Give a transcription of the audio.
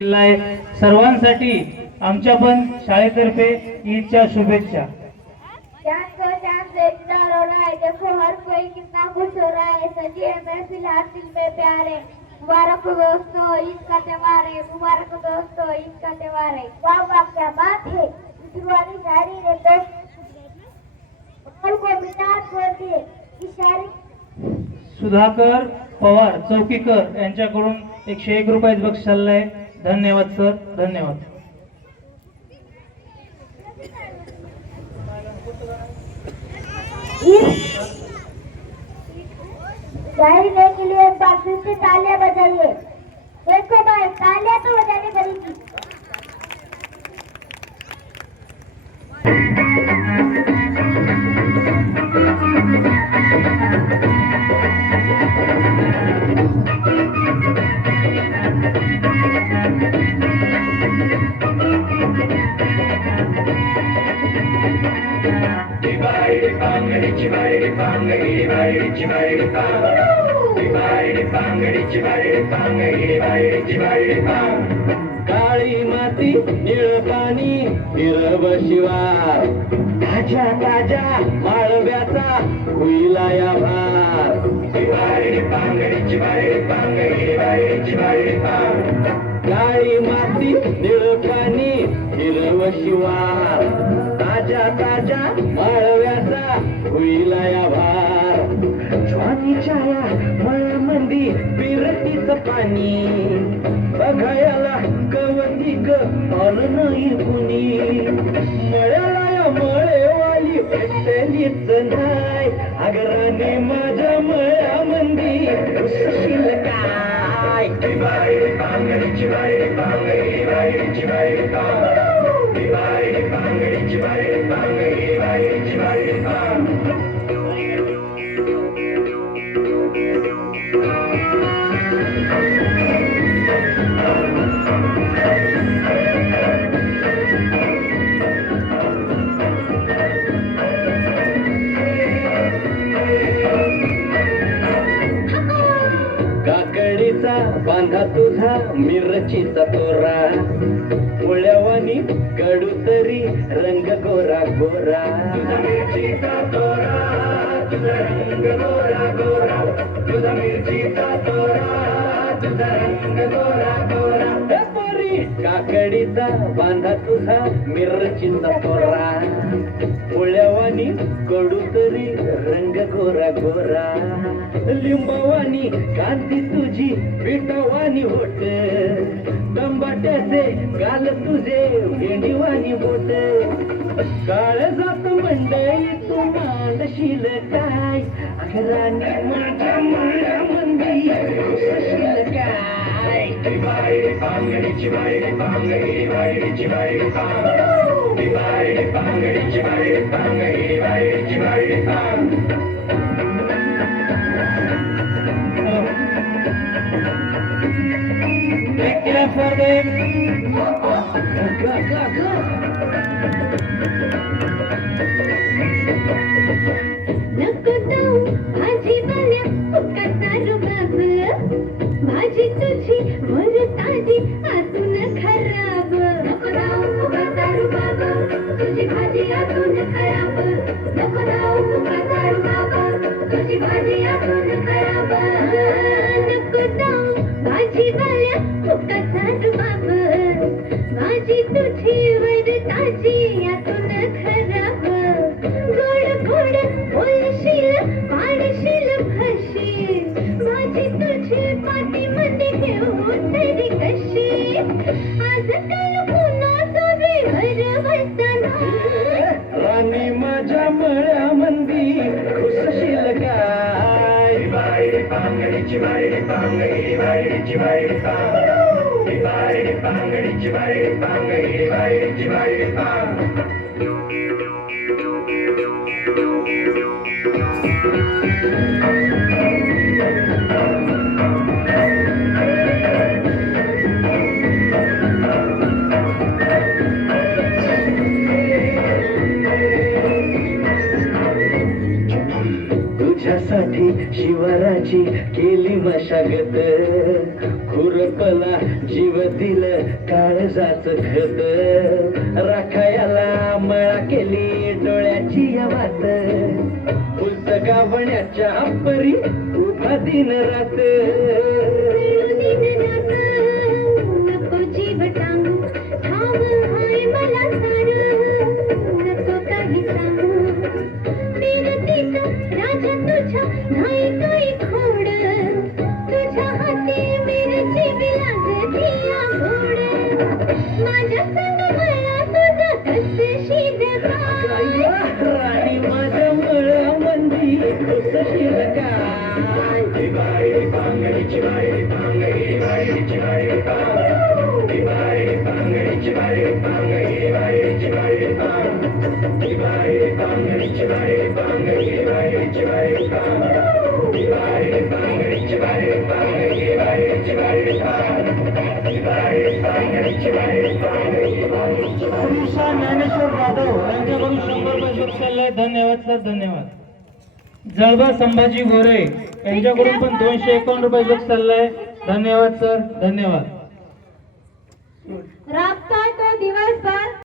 सर्वांसाठी आमच्या पण शाळेतर्फे ईदच्या शुभेच्छा। देखो हर कोई कितना खुश हो रहा है, सजी है महफिल हर दिल में प्यार है। मुबारक हो दोस्तों, ईद का त्योहार है। मुबारक हो दोस्तों, ईद का त्योहार है। वाह वाह क्या बात है। शुरुआती शायरी ने तो को मिटार छोड़ दिए। इस शायरी सुधाकर पवार चौकीकर यांच्याकडून 101 रुपयाचं बक्षीस चाललंय। धन्यवाद सर, धन्यवाद। शायरी ने के लिए एक बार फिर से तालियां बजाइए। देखो भाई, तालियां तो बजानी पड़ेगी। काळी माती निळ पाणी हिरव शिवार ताज्या ताज्या माळव्याचा होईला या भार काळी माती निळ पाणी हिरव शिवार ताज्या ताज्या माळव्याचा होईला या भार ज्वानीच्या या मळ्यामंदी बिरतीच पाणी बघायला कवती ग आलं नाही कुणी मळ्याला या मळेवाली भेटलीच नाही अगराने माझ्या मळ्यामंदी उसशील काय काकडीचा बांधा तुझा मिरचीचा तोरा मुळ्यावानी कडू तरी रंग गोरा गोरा तुझा मिरचीचा तोरा तुझा रंग गोरा गोरा तुझा मिरचीचा तोरा तुझा रंग गोरा गोरा पोरी काकडीचा बांधा तुझा मिरचीचा तोरा मुळ्यावानी कडू तरी रंग गोरा गोरा लिंबवानी कांती तुझी पिठवानी होट टमाट्याचे गाल तुझे भेंडीवानी बोट काळ जात मंडई तू मांडशील काय अगराने माझ्या मळ्यामंदी उसशील काय Take care for them. नको जाऊ भाजीवाल्या फुकटचा रुबाब भाजी तुझी वर ताजी आतून खराब नको जाऊ फुकटचा रुबाब तुझी भाजी आतून खराब नको जाऊ फुकटचा रुबाब तुझी भाजी आतून खराब नको जाऊ भाजीवाल्या फुकटचा रुबाब भाजी तुझी वर ताजी आतून खराब गोड गोड बोलशील पाडशील भाशी माझी तुझी पाठीमध्ये घेऊ तरी कशी आजकाल पुन्हा तुझे घर बसताना राणी माझ्या मळ्यामंदी खुसशील काय तुझ्यासाठी शिवराची केली मशागत खुरपला जीव दिलं काळजाच खत राखायला मळा केली डोळ्याची या वाट पुस्तकावण्याच्या परी उभा दिन रात नको जीव टांगू ठाव हाय मला सारं नको काही सांगू फिरतीचा राजा तुझ्या नाही काही खोड तुझ्या हाती मिरची लागती आंघोळ माझ्या संग मला तुझा कसशील काय राणी माझ्या मळामंदी खुसशील काय श्रीशा ज्ञानेश्वर जाधव यांच्याकडून 100 रुपये बक्षीस आलंय. धन्यवाद सर, धन्यवाद. जळबा संभाजी गोरे यांच्याकडून पण 251 रुपये बक्षीस आलंय. धन्यवाद सर, धन्यवाद. राबतोय तो दिवसभर